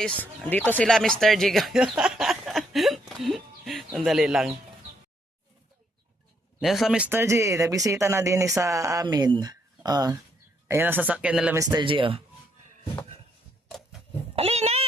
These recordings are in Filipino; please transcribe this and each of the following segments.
Guys, dito sila Mr. G. Sandali lang. Yan sa Mr. G, nagbisita na din sa amin. Ayan ang sasakyan nila Mr. G. Alina!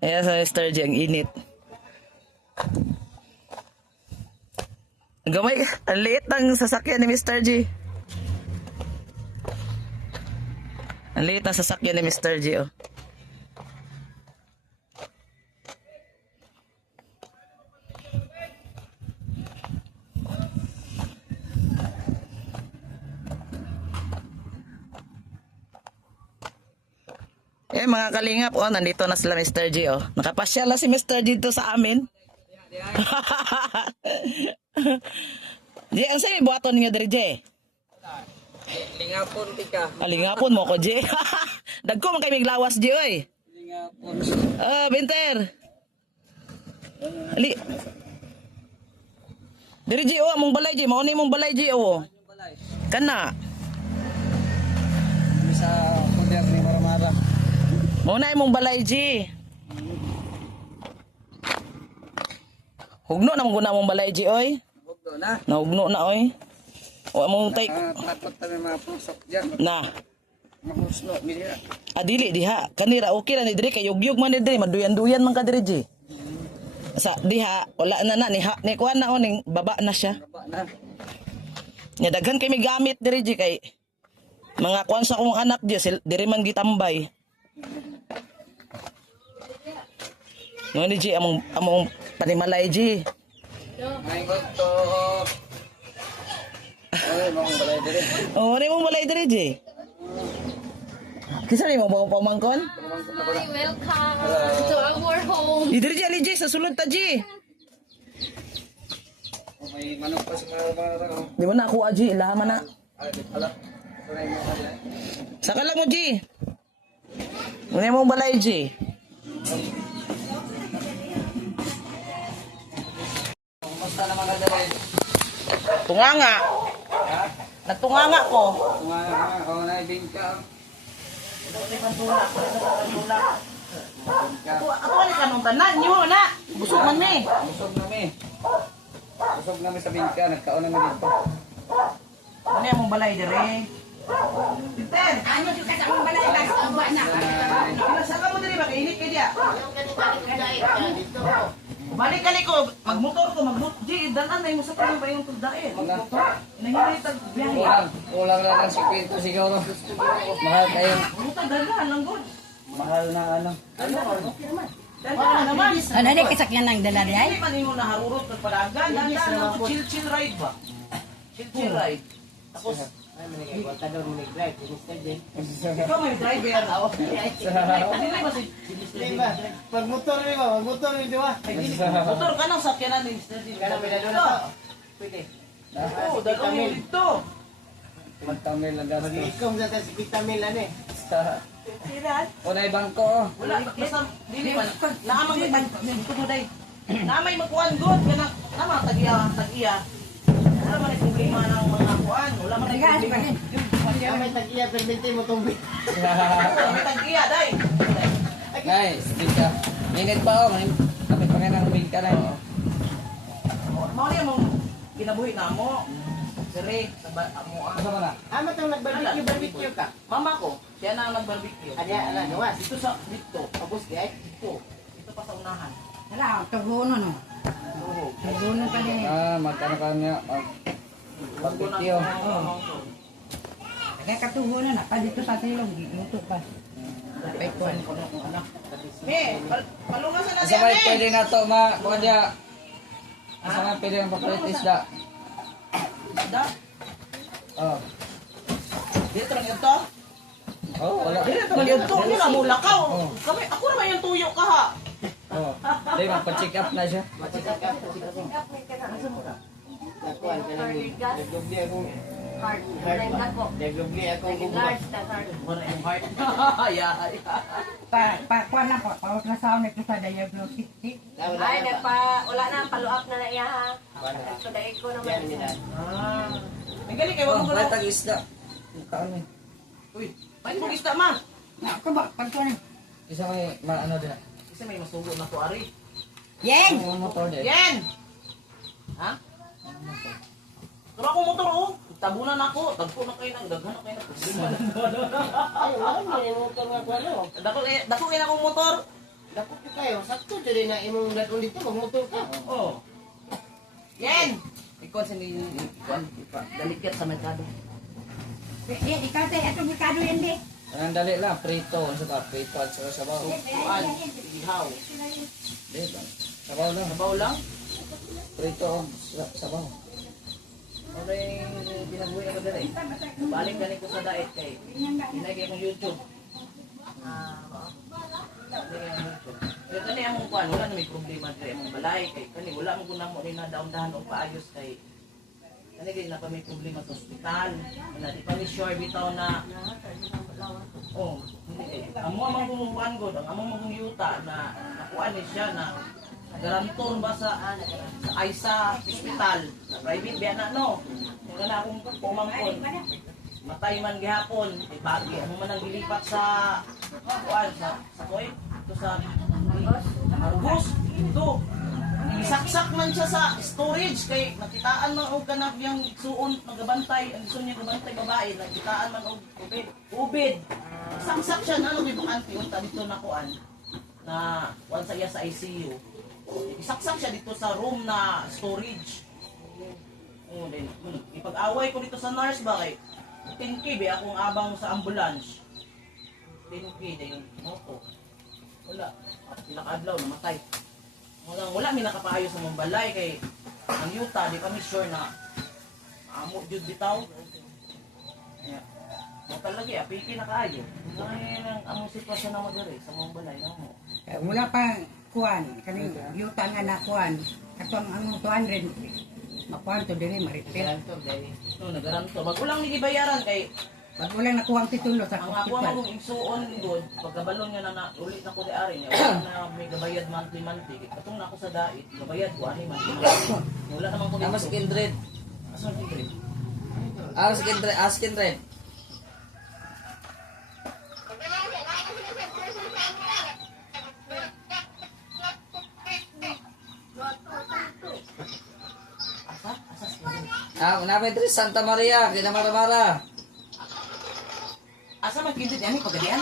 Ayan sa Mr. G, ang init. Gamay, ang liit ng sasakyan ni Mr. G. Ang liit ng sasakyan ni Mr. G, oh. Mga kalingap, oh, nandito na sila Mr. G, oh. Nakapasyal na si Mr. G dito sa amin. Di, ang sa'yo buhaton niyo diri, G? Lingapon tika. Lingapon mo ko, G. Dagko man kay miglawas, G, oy. Lingapon. Binter. Ali. Diri, G, oh, among balay, G. Mauni mong balay, G, oh. Kana. Sa kuder ni Maramara. Mauna mong balay, G. Hugno na mong mong balay, G, oy. Hugno na. Nahugno na, oy. O among tay. Takot ta may mga pusok diyan. Na. Mahusno milya. Dili diha. Kanira okay na ni diri kay yugyug man ni diri, maduyan-duyan man ka diri, G. Sa diha wala na ni kuan na oning baba na siya. Baba na. Nya daghan kay may gamit diri, G, kay mga kuan sa akong anak, G, diri man gitambay. No ni G among panimalay, G. Ay goto. Oy, mong balay dire. Oh, ni mong balay diri, G. Kisa ni mo ba pamangkon? Welcome to our home. Di diri, G, ali, G, sa sulod ta, G. May manok pa sa Maramara. Di mo na ako, G, ilaha man na. Ay, pala. Saka lang mo, G. Muna mong balay, G. Kumusta naman ka dire? Tunganga. Nagtunganga ko. Oh, na bingka. Ako ni kanong tanan nyo na. Busog man ni. Busog nami. Busog nami sa bingka, nagkaon nami dito. Ano yung mong balay dire? Peter, Ano yung kasamang balay lang? Aba na. saka mo dire makainit ka diya. Balik ka ko, magmotor ko, G, dalan na yung sa kanya ba yung tuldain? Magmotor? Nahirit ang biyahe. Kulang lang ang 50 siguro. Mahal kayo. Buta dalan lang good. Mahal na ano. Dalan naman. Ano na kasakyan ng dala di ay? Hindi pa nimo naharurot ng palagan. Dalan lang ko, chill ride ba? Chill ride. Tapos, ikaw may driver. Dili ba si Pag-motor ni ba? Pag-motor ni ba? motor ka nang sakyanan ni Mr. G. Kana may dalo na. Pwede. Oo, dalawang yung dito. Magtamil lang gasto. Mag-ikom sa tas vitamil ano eh. O na bangko. Wala, basta dili man. Naamang ito mo day. Naamay magkuhan good kana nama tagiya. Wala man ay problema ng mga kuan. Wala man ay problema. Kaya may tag-iya permente mo tubig. Wala may tagiya day. Guys, dito. Minute pa oh. Kami pa nga ng bingka na yun. Mao ni mong kinabuhi na mo. Dire sa amo. Asa mo na? Ama tong nag-barbecue ka. Mama ko, siya na ang nag-barbecue. Kanya ala gawas. Dito sa dito, tapos di ay dito. Dito pa sa unahan. Wala, tuguno no. Tuguno pa din. Magkano ka niya? Barbecue. Kaya katuguno na, pa dito sa silong, luto pa. Palungasan na Asa siya, may eh. pwede na to ma? Kuha niya. Asa may pwede ng papalit isda? Da, Oh. dito lang ito. Oh, wala. Dito lang ito. Hindi na mula ka. Kami, ako naman yung tuyo ka ha. Oh. Dahil magpa-check up na siya. Nakuan ka lang. Nagdugdi ako. Card. Online na ko. Nagugli akong gugubat. Large na card. Wala yung heart. Ay. Kuha na po. Pawag na sa ulit sa diagnosis. Ay, wala na, follow up na na iya ha. So, dahil ko naman. Yan nila. Ah. May gali kayo, wag Oh, mo may galaw. tag-isda. Kaan eh. Uy, pahit mo isda ma. Na, ako ba? Pagkuha na. Isa may ano din. Kasi may masugo na ko, Ari. Yen! Ang motor din. Yen! Ha? Pero akong motor, oh. Tabunan ako. Dagko na kayo ng daghan na kayo ng problema. Ay, wala mo yung motor nga ko ano. Dako kayo na akong motor. Dako ko kayo. Sakto dyan na imong ladon dito. Magmotor ka. Oh. Yen! Ikaw sa ni dalikit sa merkado. Yen, ikaw tayo. Itong Ricardo yan, di. Ang dali lang, prito. Ano ka? Prito at saka sabaw. Kuan, ihaw. Di ba? Sabaw lang. Sabaw lang. Prito o sabaw. Okay, binabuhay ako dali. Balik galing ko sa diet kay inagay akong YouTube. Inagay akong YouTube. Kaya kani among kuan, wala na may problema diri among balay kay kani wala mo guna mo rin na daon-dahan og paayos kay kani gid na pa may problema sa ospital. Wala di pa ni sure bitaw na oh, hindi kay amo among kung kuan god, ang among mong yuta na nakuan ni siya na garantor ba sa Aysa Hospital na private biya na no. Nga na akong pumangkon. Matay man gihapon, ibagi amo man ang gilipat sa kuan sa koy to sa Argos ito. Isaksak man siya sa storage kay nakitaan man og kanang yang suon nagabantay ang gusto niya gabantay babae nakitaan man og ubid. Saksak siya na lugi bakante unta dito na kuan na kuan sa iya sa ICU. Isaksak siya dito sa room na storage. Then, ipag-away ko dito sa nurse ba kay 10K ba akong abang sa ambulance. 10K din moto. Wala. Pinakadlaw namatay. Wala mi nakapaayos sa mong balay kay ang yuta di kami sure na amo jud bitaw. Yeah. Mo talaga apiki na kaayo. Ay nang among sitwasyon na mo diri sa mong balay na mo. Wala pa kuhan. Kaning yuta nga na kuhan. Katong ang 200. Makuhan to din ma-repair. Garantor dahil. No, nagaranto. Magulang ni gibayaran kay Pag wala nakuha ang titulo sa ang ako hospital. ang igsuon good pagkabalon nga na ulit na ko di ari niya wala na may gabayad monthly katong na ako sa dait gabayad ko ani monthly wala naman ko Nama si Kindred. Asa si Kindred? Si Kindred. Si Kindred. Asa si Kindred? Namin dito Santa Maria. Kina Mara-Mara. Asa man Kindred ani pagadian?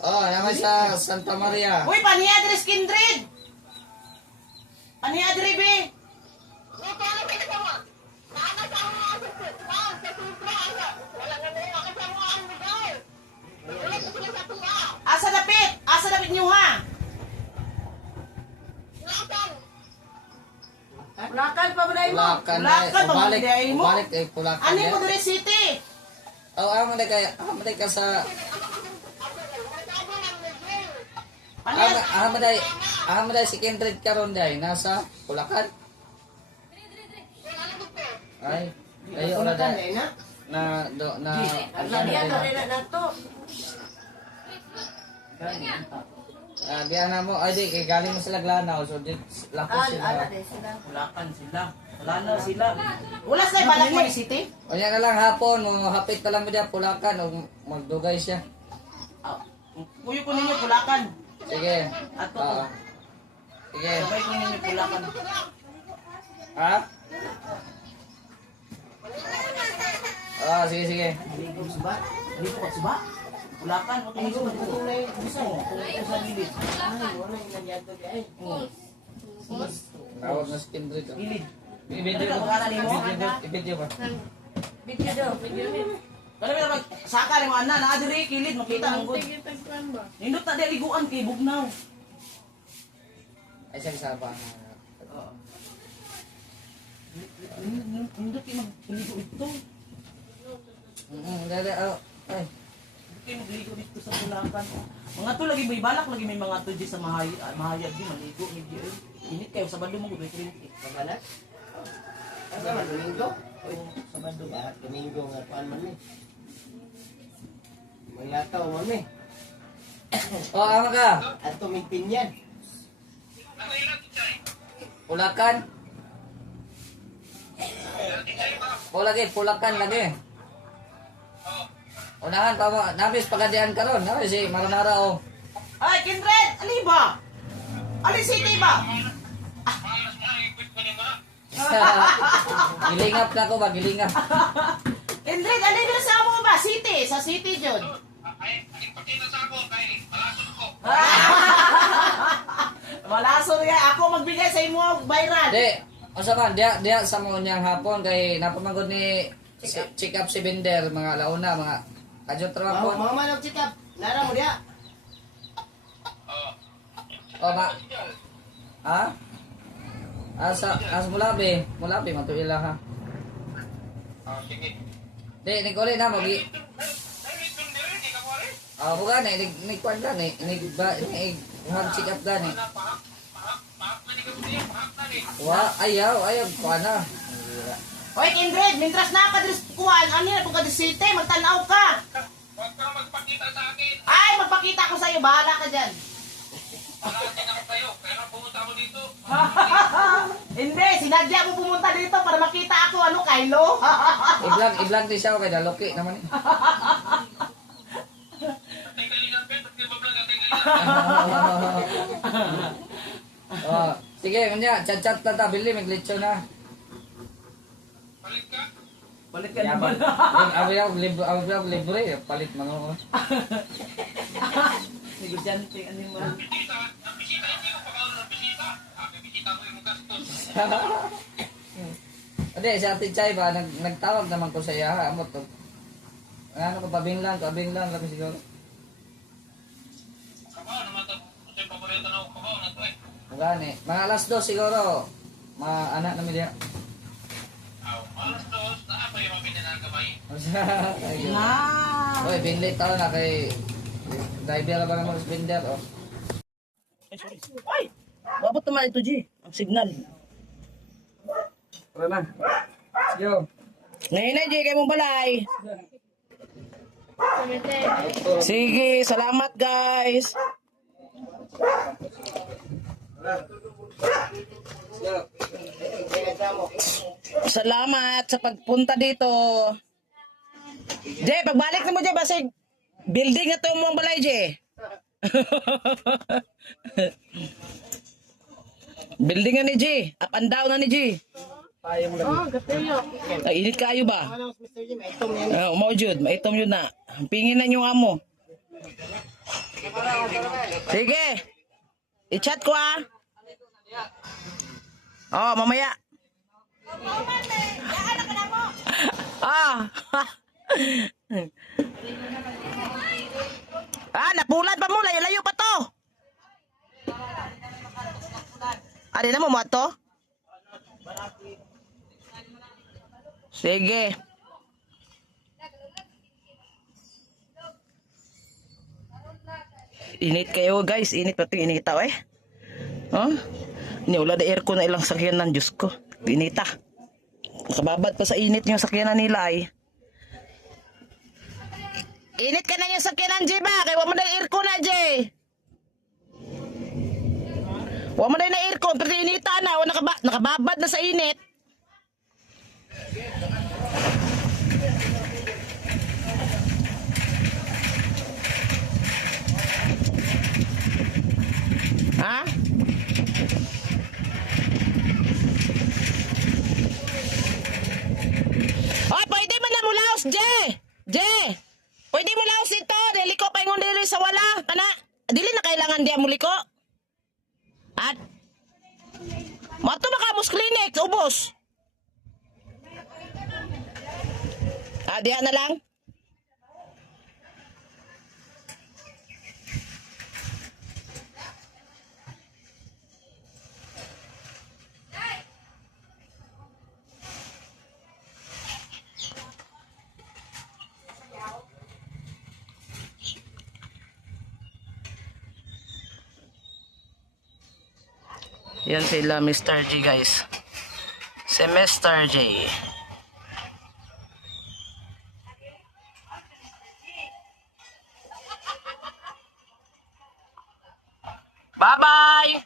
Oh, namin sa Santa Maria. Uy, paniya adres Kindred! Paniya adres be! Asa dapit? Asa dapit niyo ha? Ulakan pa ba na mo? Pulakan. Pulakan, Balik. pamagday mo. Balik kay Pulakan. Ani mo diri city? Oh, amo day ka sa Paniya amo day si Kindred karon day nasa Pulakan. Ay, ayo ora Pulakan day. dahil na. Na Ang lagyan to rin na to. diyan na mo, ay di, kay galing mo sila Glanaw, so di, lakos sila. Din sila. Walakan sila. Wala na sila. Wala sila balak mo ni city? O yan na lang hapon, mo hapit na lang mo diyan, Pulakan, o magdugay siya. Kuyo ko ninyo pulakan. Sige. Ato Oo. ko. Sige. Sabay ko ninyo pulakan. Ha? Sige, sige. Ligo sa ba? Dito ko suba. Pulakan o Ay, tumo ito na yung gusto mo. Ito sa gilid. Ay, wala yung nandiyato di ay. Tawag na si Kindred. Gilid. I-video Ano ba? ka mo? I-video ba? Video daw, video ni. Kaya may mag saka ni mga anak na adiri kilid makita ang good. Nindot na di liguan kay bugnaw. Ay, siya isa pa. Oo. Nindot kay magligo ito. Dali, ay. Kay magligo dito sa pulakan. Mga to lagi may balak lagi may mga to di sa mahayag di maligo ni di. Init kayo sa balo mo gud 20. Kabalat? Ang naman, Domingo? Sabado ba? Lahat Domingo nga kuan man eh. Maglataw man eh. Oh, ama ka. At tumigpin yan. Pulakan. O lagi, pulakan lagi. Unahan pa mo, nabis pagadian ka ron. Nabis si Maramara o. Ay, Kindred! Ali ba? Ali City ba? Gilingap na ko ba, gilingap. Kindred, ali ba sa mo ba? City, sa City Jud. Malaso ya, ako magbigay sa imo og bayran. Di, o man, diya sa mga niyang hapon kay napamagod ni check up si Binder, mga launa, mga kadyo trabaho. Mga manok chikap. Nara mo dia. O ba? Ha? As mulabi matuila ha. Di, nagkuli na, magi. Bukan, nagkuhan ka, mag-check up ka, ayaw, kuha na. Oy, Kindred, mintras nakadres kuan, ano na pagka City, magtanaw ka. Huwag kang magpakita sa akin. Ay, magpakita ko sa iyo, bahala ka diyan. Palakin ako sa'yo. Kaya pumunta ako dito. Hindi, sinadya mo pumunta dito para makita ako ano Kylo. I-vlog din siya, kay Daloki naman. Atay galingan, Ben. Ba't di ba vlog? Atay galingan. Sige, kanya, chat-chat na ta, bili, maglitso na. Palit ka. Balik ka Yaman. naman. Awi libre, palit mga. Negosyante, ano yung mga... Bisita. Ang bisita, hindi ko pakaon ng bisita. Bisita mo yung gastos. Hindi, si Ate Chay ba, nagtawag naman ko sa iya, amot to. Ano ko, pabinglang kami siguro. Kabaw naman ito. Ito yung paborito na ako. Kabaw na ito eh. Gani, mga alas 2 siguro, mga anak namin diya. Alas dos. Naapa yung mga pinanagabay. Oy, binlit tao na kay driver ba naman sa binder, oh. Ay! Babot naman ito, G. Ang signal. Tara na. Yo. Ngayon, G, kayo mong balay. Sige, salamat, guys. Salamat sa pagpunta dito. Jay, pagbalik na mo, Jay, basig building na ito mong balay, Jay. Building na ni Jay. Up and down na ni Jay. Ay, init kayo ba? Mr. Jim, itom yan. Maitom yun na. Pingin na yung amo. Sige. I-chat ko mamaya. Napulan pa mo. Layo-layo pa to. Ano na mo mo to? Sige. Init kayo guys. Init pati inita eh. Wala na aircon na ilang sakyanan. Diyos ko. Inita. Nakababad pa sa init yung sakyanan nila eh. Init ka na yung sakyanan, Jay ba? Kaya wala mo na yung aircon na, Jay. Wala mo na yung aircon. Pero inita na. Nakababad na sa init. Ha? Pwede mo na mulaos, Jay. Jay. Pwede mo laos ito. Dili ko paingon diri sa wala. Kana, dili na kailangan diya muli ko. At mato makamos clinic, ubos. Diya na lang. Yan sila Mr. G guys. Si Mr. J. Bye-bye!